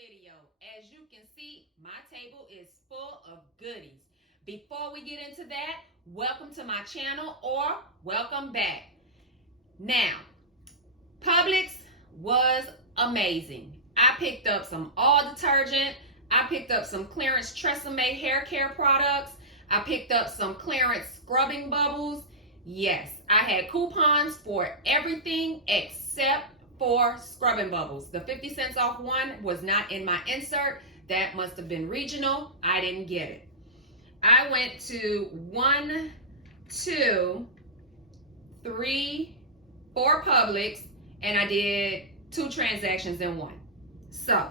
video. As you can see, my table is full of goodies. Before we get into that, welcome to my channel or welcome back. Now, Publix was amazing. I picked up some all detergent. I picked up some clearance Tresemme hair care products. I picked up some clearance scrubbing bubbles. Yes, I had coupons for everything except for scrubbing bubbles. The 50 cents off one was not in my insert. That must have been regional. I didn't get it. I went to 1, 2, 3, 4 Publix, and I did 2 transactions in one. So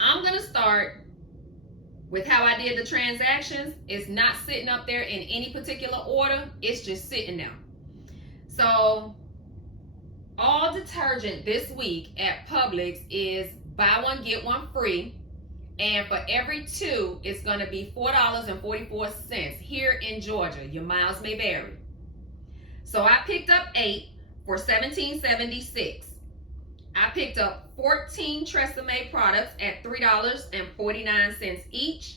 I'm gonna start with how I did the transactions. It's not sitting up there in any particular order. It's just sitting there. So all detergent this week at Publix is buy one, get one free. And for every 2, it's going to be $4.44 here in Georgia. Your miles may vary. So I picked up 8 for $17.76. I picked up 14 Tresemme products at $3.49 each.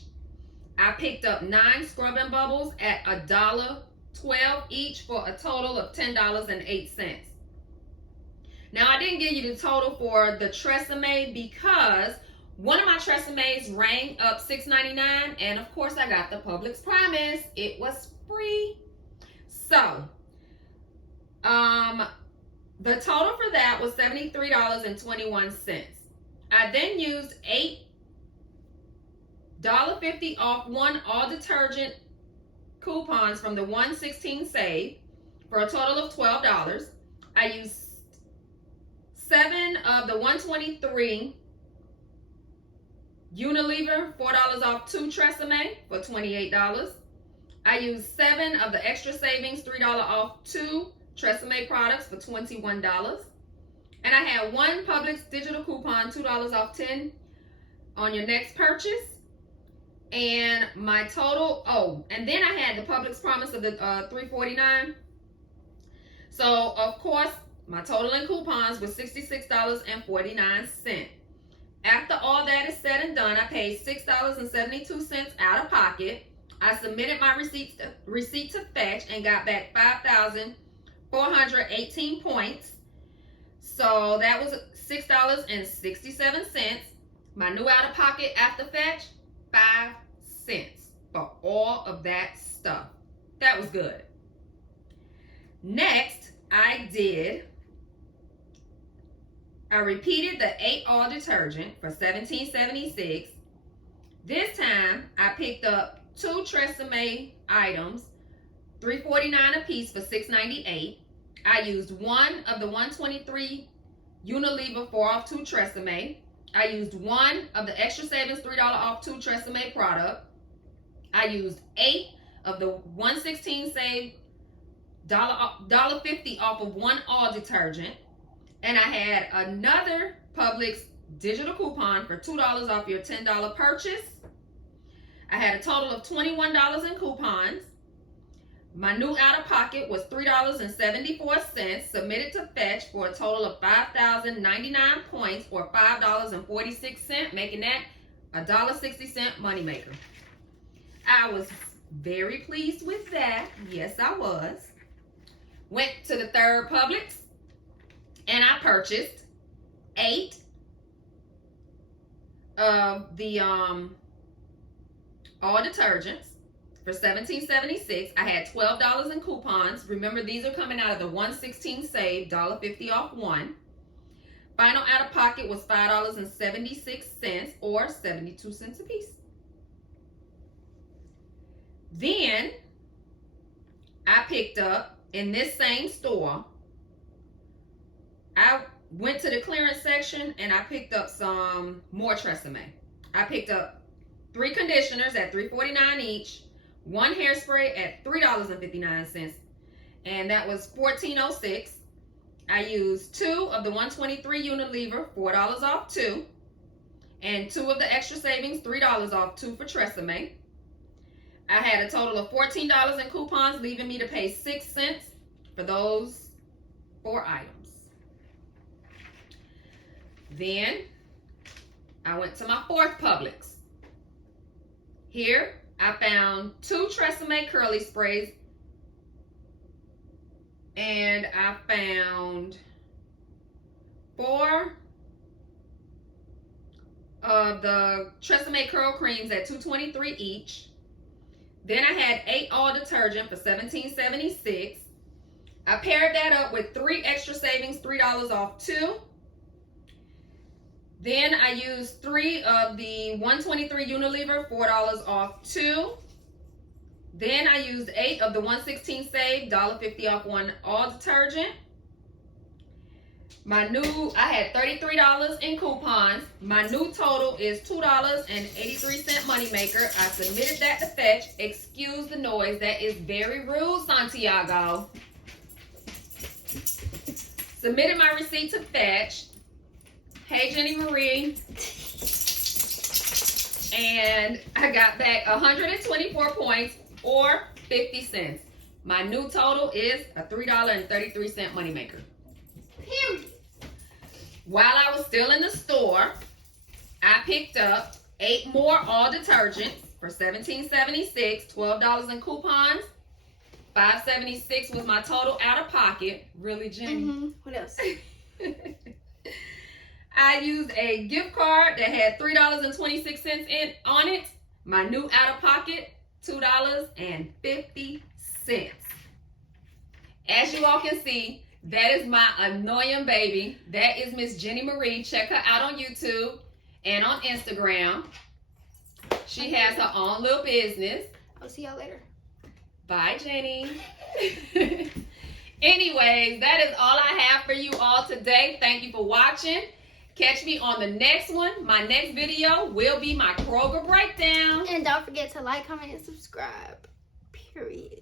I picked up 9 scrubbing bubbles at $1.12 each for a total of $10.08. Now, I didn't give you the total for the Tresemme because one of my Tresemmes rang up $6.99, and of course I got the Publix Promise. It was free. So, the total for that was $73.21. I then used $8.50 off one all detergent coupons from the 116 Save for a total of $12. I used 7 of the 123 Unilever, $4 off 2 Tresemme for $28. I used 7 of the Extra Savings, $3 off 2 Tresemme products for $21. And I had 1 Publix digital coupon, $2 off 10 on your next purchase. And my total, and then I had the Publix Promise of the $3.49. So, of course, my total in coupons was $66.49. After all that is said and done, I paid $6.72 out of pocket. I submitted my receipt to Fetch and got back 5,418 points. So that was $6.67. My new out of pocket after Fetch, 5 cents for all of that stuff. That was good. Next, I repeated the 8 all detergent for $17.76. This time, I picked up 2 Tresemme items, $3.49 a piece for $6.98. I used 1 of the 123 Unilever 4 off 2 Tresemme. I used 1 of the Extra Savings $3 off 2 Tresemme product. I used 8 of the 116 Save $1.50 off of 1 all detergent. And I had another Publix digital coupon for $2 off your $10 purchase. I had a total of $21 in coupons. My new out-of-pocket was $3.74, submitted to Fetch for a total of 5,099 points or $5.46, making that a $1.60 moneymaker. I was very pleased with that. Yes, I was. Went to the 3rd Publix, and I purchased 8 of the all detergents for $17.76. I had $12 in coupons. Remember, these are coming out of the 116 Save, $1.50 off 1. Final out of pocket was $5.76 or 72 cents a piece. Then I picked up in this same store, I went to the clearance section and I picked up some more Tresemme. I picked up 3 conditioners at $3.49 each, 1 hairspray at $3.59, and that was $14.06. I used 2 of the 123 Unilever, $4 off 2, and 2 of the Extra Savings, $3 off 2 for Tresemme. I had a total of $14 in coupons, leaving me to pay 6 cents for those 4 items. Then I went to my fourth Publix. Here, I found 2 Tresemme curly sprays. And I found 4 of the Tresemme curl creams at $2.23 each. Then I had 8 all detergent for $17.76. I paired that up with 3 extra savings, $3 off 2. Then I used 3 of the 123 Unilever, $4 off 2. Then I used 8 of the 116 Save, $1.50 off 1 all detergent. I had $33 in coupons. My new total is $2.83 moneymaker. I submitted that to Fetch. Excuse the noise. That is very rude, Santiago. Submitted my receipt to Fetch. Hey, Jenny Marie. And I got back 124 points or 50 cents. My new total is a $3.33 moneymaker. Period. While I was still in the store, I picked up 8 more all detergents for $17.76, $12 in coupons, $5.76 was my total out of pocket. Really, Jenny? What else? I used a gift card that had $3.26 on it. My new out of pocket, $2.50. As you all can see, that is my annoying baby. That is Miss Jenny Marie. Check her out on YouTube and on Instagram. She has her own little business. I'll see y'all later. Bye, Jenny. Anyways, that is all I have for you all today. Thank you for watching. Catch me on the next one. My next video will be my Kroger breakdown. And don't forget to like, comment, and subscribe. Period.